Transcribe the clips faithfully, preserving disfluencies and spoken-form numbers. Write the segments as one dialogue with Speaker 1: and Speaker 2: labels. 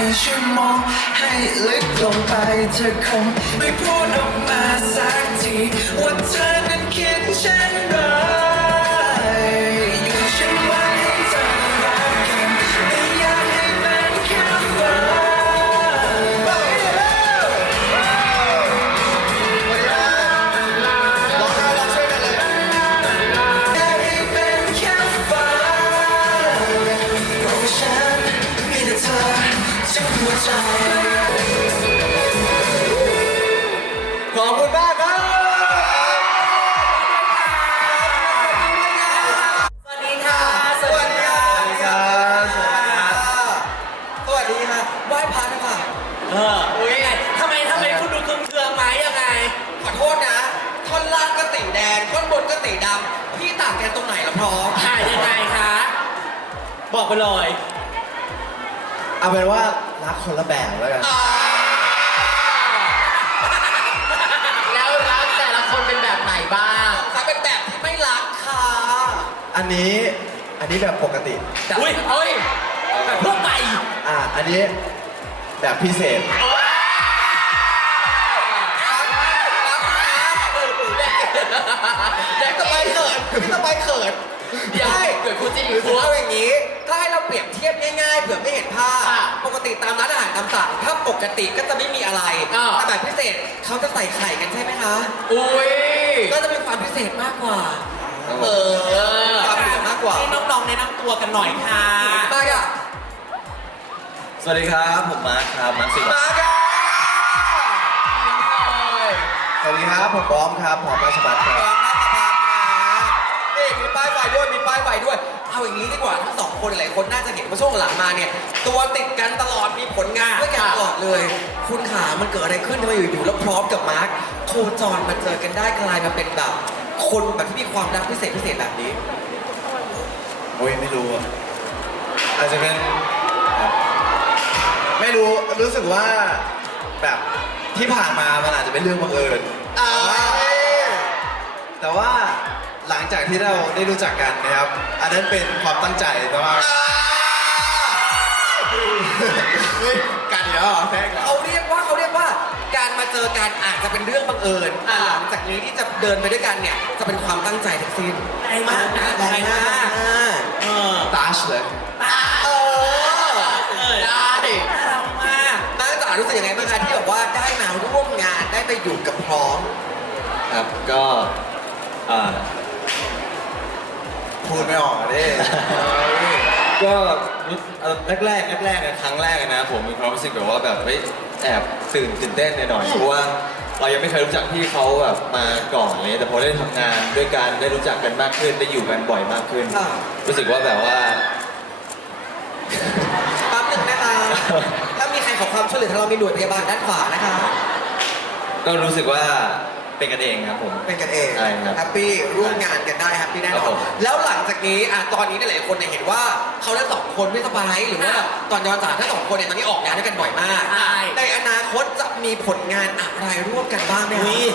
Speaker 1: ช่วยมองให้ลึกลงไปเธอคงไม่พูดออกมาสักทีว่าเธอนั้นคิดเช่นไรอยู่ฉันไว้ให้เธอรักกันไม่อยากให้เป็นแค่ฝันขอบคุณมากครับสวัสดีค่ะสวัสดีค่ะสวัสดีค่ะสวัสดีค่ะไหว้พระนะคะ
Speaker 2: เอออุ้ยไงทำไมทำไมคุณดูเครื่องเครื่องไหมยังไง
Speaker 1: ขอโทษนะท่อนล่างก็สีแดงท่อนบนก็สีดำพี่ต่างกันตรงไหนล่ะพร้อม
Speaker 2: อ่ายังไงคะบอกไปเลย
Speaker 3: เอาเป็นว่ารักคนละแบบแล้วกัน
Speaker 2: แล้วรักแต่ละคนเป็นแบบไหนบ้าง
Speaker 1: ถ้าเป็นแบบที่ไม่รักค่ะ
Speaker 3: อันนี้อันนี้แบบปกติ
Speaker 2: อุ้ยเฮ้ยแบบทั่วไป
Speaker 3: อ่าอันนี้แบบพิเศษ
Speaker 1: แจ็คตะไบเขินพี่ตะไบเขิน
Speaker 2: ใช่เกิดคุณจริงหรือ
Speaker 1: เอาอย่างนี้ถ้าให้เราเปรียบเทียบง่ายๆเผื่อไม่เห็นภาพปกติตามร้านอาหารตามสั่งถ้าปกติก็จะไม่มีอะไรแต่แบบพิเศษเขาจะใส่ไข่กันใช่ไหมคะ
Speaker 2: อุ้ย
Speaker 1: ก็จะมีความพิเศษมากกว่าเออความพิเศษมากกว่า
Speaker 2: ให้น้องๆแนะนำตัวกันหน่อยค่ะ
Speaker 1: มาค่ะ
Speaker 3: สวัสดีครับผมมาร์คครับมาร์คสิ
Speaker 1: มาค่ะ
Speaker 3: สวัสดีครับผมบอมครับผมราชบัตรครับ
Speaker 1: นี่มีป้ายไฟด้วยมีป้ายไฟด้วยเอาอย่างนี้ดีกว่าทั้งสองคนหลายคนน่าจะเห็นว่าช่วงหลังมาเนี่ยตัวติดกันตลอดมีผลงานด้วยกันตลอดเลยคุณขามันเกิดอะไรขึ้นทำไมอยู่ๆแล้วพร้อมกับมาร์คโคจรมาเจอกันได้กลายมาเป็นแบบคนแบบที่มีความรักพิเศษพิเศษแบบนี้
Speaker 3: โอ้ยไม่รู้อาจจะเป็นไม่รู้รู้สึกว่าแบบที่ผ่านมามันอาจจะเป็นเรื่องบังเอิญแต่ว่าหลังจากที่เราได้รู้จักกันนะครับอันนั้นเป็นความตั้งใจแต่ว่ากันเหรอแพ้กัน
Speaker 1: เขาเรียกว่าเขาเรียกว่าการมาเจอกันอาจจะเป็นเรื่องบังเอิญหลังจากนี้ที่จะเดินไปด้วยกันเนี่ยจะเป็นความตั้งใจทั้งสิ้น
Speaker 2: แรงมากนะ
Speaker 1: แรงมาก
Speaker 3: เออตัชเลย
Speaker 1: เออได้มากน่าจะรู้สึกยังไงบ้างคะที่แบบว่าได้มาร่วมงานได้ไปอยู่กับพร้อม
Speaker 3: ครับก็พูดไม่ออกดิก็แรกแรกแรกแรกครั้งแรกนะผมมีความรู้สึกแบบว่าแบบแอบตื่นตื่นเต้นหน่อยเพราะว่าเรายังไม่เคยรู้จักพี่เขาแบบมาก่อนเลยแต่พอได้ทำงานด้วยกันได้รู้จักกันมากขึ้นได้อยู่กันบ่อยมากขึ้นรู้สึกว่าแบบว่า
Speaker 1: แป๊บนึงนะคะถ้ามีใครขอความช่วยเหลือทางเรามีหน่วยพยาบาลด้านขวานะคะ
Speaker 3: ก็รู้สึกว่าเป็นกันเองครับผม
Speaker 1: เป็นกันเองแฮปปี้ร่วมงานกันได้แฮปปี้แน่นอนแล้วหลังจากนี้อ่ะตอนนี้หลายคนเนี่ยเห็นว่าเขาทั้งสองคนไม่สบายหรือว่าตอนย้อนสารทั้งสองคนเนี่ยตอนนี้ออกงานด้วยกันบ่อยมากในอนาคตจะมีผลงานอะไรร่วมกันบ้างไหมครับ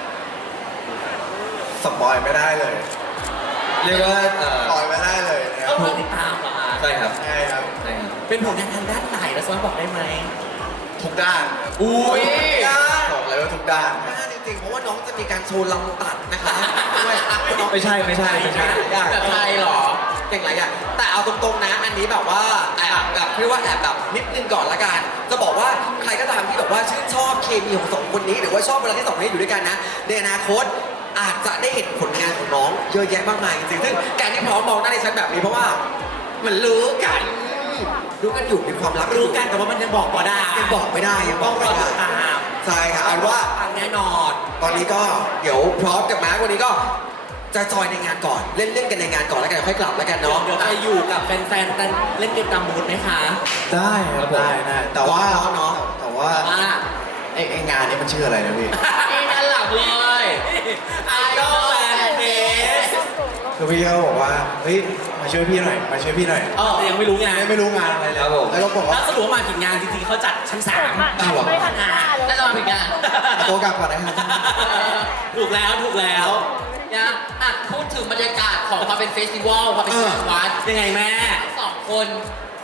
Speaker 3: สปอยไม่ได้เลยเรียกว่าสปอยไม่ได้เลย
Speaker 2: ต้องติดตามเหรอ
Speaker 3: ใช่ครับใช่ครับ
Speaker 2: เป็นผลงานทางด้านไหนแล้วสมมติบอกได้ไหม
Speaker 3: ทุกด้าน
Speaker 2: อุ้ย
Speaker 3: บอกเลยว่าทุกด้าน
Speaker 1: จริงๆเพราะว่าน้องจะมีการโชว์ลำตัดนะคะ
Speaker 3: ไม่ใช่ไม่ใช่ไม่ใช่
Speaker 1: แบบไทยหรอเก่งหลายอย่างแต่เอาตรงๆนะอันนี้แบบว่าแอบแบบเรียกว่าแอบแบบนิดนึงก่อนละกันจะบอกว่าใครก็ตามที่แบบว่าชื่นชอบเคมีของสองคนนี้หรือว่าชอบเวลาที่สองคนนี้อยู่ด้วยกันนะในอนาคตอาจจะได้เห็นผลงานของน้องเยอะแยะมากมายจริงๆซึ่งการที่พร้อมมองหน้าในชั้นแบบนี้เพราะว่ามันรู้กันรู้กันอยู่มีความรัก
Speaker 2: รู้กันแต่ว่ามันยังบอกบ่ได้
Speaker 1: ยังบอกไม่ได้ยังบอกไม่ได้ใช่ค่ะเอาว่า
Speaker 2: แน่นอน
Speaker 1: ตอนนี้ก็เดี๋ยวพร้อมกับมาร์ควันนี้ก็จะจอยในงานก่อนเล่นเล่นกันในงานก่อนแล้วกันค่อยกลับแล้วกันเนาะ
Speaker 2: เดี๋ยวไปอยู่กับแฟนๆเล่นเกมตามมูดไหมคะ
Speaker 3: ได้ครับได้ได้แต่ว่า
Speaker 1: เนาะ
Speaker 3: แต่ว่าไอ้ไอ้งานนี้มันชื่ออะไรนะพี่
Speaker 2: นี่นั่นหลักเลยไอดอลแฟนเบส
Speaker 3: คือพี่เขาบอกว่าเฮ้ยมาช่วยพี่หน่อยมาช่วยพี่หน่อย
Speaker 2: อ๋อยังไม่รู้งาน
Speaker 3: ไม่รู้งานอะไรเลยครับผมแล้วก็บอกว่า
Speaker 2: สรุปมาผิดงานจริงๆเขาจัดชั้นสาม
Speaker 3: อ้าวเหรอ
Speaker 2: แล้วเราผิดงาน
Speaker 3: โตกลับก่อนนะครับ
Speaker 2: ถูกแล้วถูกแล้วนะอ่ะพูดถึงบรรยากาศของความเป็นเฟสติวัลความเป็นงานวัดยังไงแม่สองคน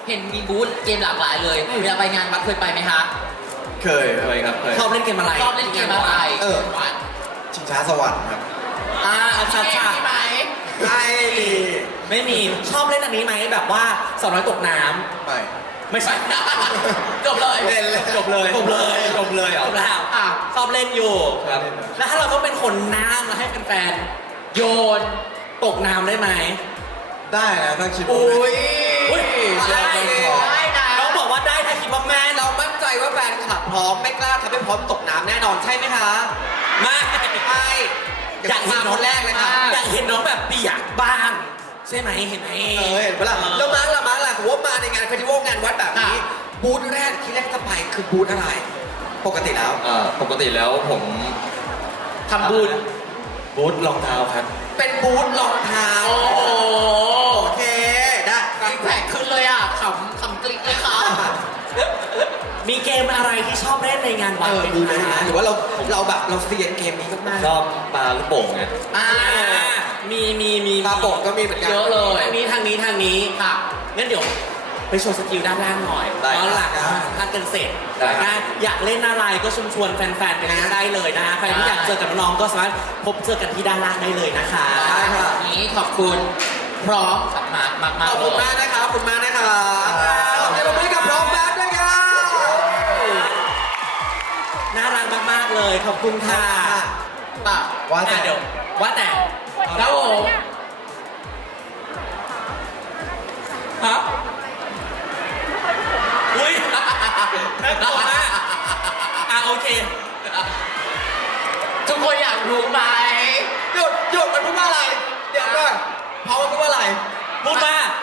Speaker 2: เห็นมีบูธเกมหลากหลายเลยเวลาไปงานวัดเคยไปไหมคะ
Speaker 3: เคยเคยครับเคย
Speaker 1: ชอบเล่นเกมอะไร
Speaker 2: ชอบเล่นเกมอะไร
Speaker 1: เออ
Speaker 2: วัด
Speaker 3: ชิงช้าสวรรค์ครับ
Speaker 1: อ่าอาชาชา
Speaker 2: มีไหม
Speaker 1: ใช่ไม่มีชอบเล่นอันนี้ไหมแบบว่าสาวน้อยตกน้ำ
Speaker 3: ไม่
Speaker 1: ไม่ใช่
Speaker 2: จบเลย
Speaker 3: เล่นเลย
Speaker 1: จบเลยจบเลย
Speaker 3: จบเลยเหรอ
Speaker 1: จบแล้วอ่ะชอบเล่นอยู่
Speaker 3: ครับ
Speaker 1: แล้วถ้าเราต้องเป็นคนน้ำแล้วให้แฟนๆโยนตกน้ำได้ไหม
Speaker 3: ได้นะถ้าคิดว่า
Speaker 2: อุ้ย
Speaker 1: อุ้ย
Speaker 2: ได้
Speaker 1: ได้
Speaker 2: ได้นะ
Speaker 1: น้องบอกว่าได้ถ้าคิดว่าแม่เรามั่นใจว่าแฟนคลับพร้อมไม่กล้าทำให้พร้อมตกน้ำแน่นอนใช่ไหมคะไม่ไม่อยากเห็นน้องแรกเลยค่ะอยากเห็นน้องแบบเปียกบ้างใช่ไหมเห็นไหมเออเห็นปะล่ะแล้วมาร์คล่ะมาร์คล่ะผมว่ามาในงานเฟสติวัลงานวัดแบบนี้บูธแรกที่แรกจะไปคือบูธอะไร ปกติแล้ว
Speaker 3: อ่าปกติแล้วผม
Speaker 2: ทำบุญ
Speaker 3: บูทรองเท้าครับ
Speaker 1: เป็นบูธรองเท้า
Speaker 2: โอ้โห
Speaker 1: โอเคได้
Speaker 2: ซิกแพคขึ้นเลยอ่ะขำขำกลิ๊กเลยค่ะ
Speaker 1: มีเกมอะไรที่ชอบเล่นในงานวัดไหมคะหรือว่าเราเราแบบเราเซียนเกมนี้มาก
Speaker 3: ชอบปลาลูกโป่งไง
Speaker 2: อ่า
Speaker 1: มีมีมีปลาโป่งก็มีเหมือนกัน
Speaker 2: เยอะเลย
Speaker 1: ทางนี้ทางนี้ทางนี้
Speaker 2: ค่ะ
Speaker 1: งั้นเดี๋ยวไปโชว์สกิลด้านล่างหน่อย
Speaker 3: ได้
Speaker 1: แล้วหลัง
Speaker 3: ได้
Speaker 1: ทานกันเสร็จ
Speaker 3: ได้ครับ
Speaker 1: นะอยากเล่นอะไรก็ชวนชวนแฟนๆไปเล่นได้เลยนะใครที่อยากเจอกับน้องๆก็สามารถพบเจอกันที่ด้านล่างได้เลยนะคะ
Speaker 2: ได้ค่ะนี้ขอบคุณพร้อมกับมากมากมาก
Speaker 1: ขอบคุณมากนะครับขอบคุณมากนะครับขอบคุณมากกับพร้อมแบทด้วยครับน่ารักมากๆเลยขอบคุณค่ะ
Speaker 2: ป่ะ
Speaker 3: ว่าแต่
Speaker 1: อ่ะเดี๋ยวว่าแต่
Speaker 2: ครับผม
Speaker 1: ฮะอุ้ยน่ากลัวมากอ่ะโอเค
Speaker 2: ทุกคนอยากรู้ไหม
Speaker 1: หยุดหยุดมันพูดว่าอะไร เดี๋ยวก่อนเพราะมันพูดว่าอะไร พูดว่า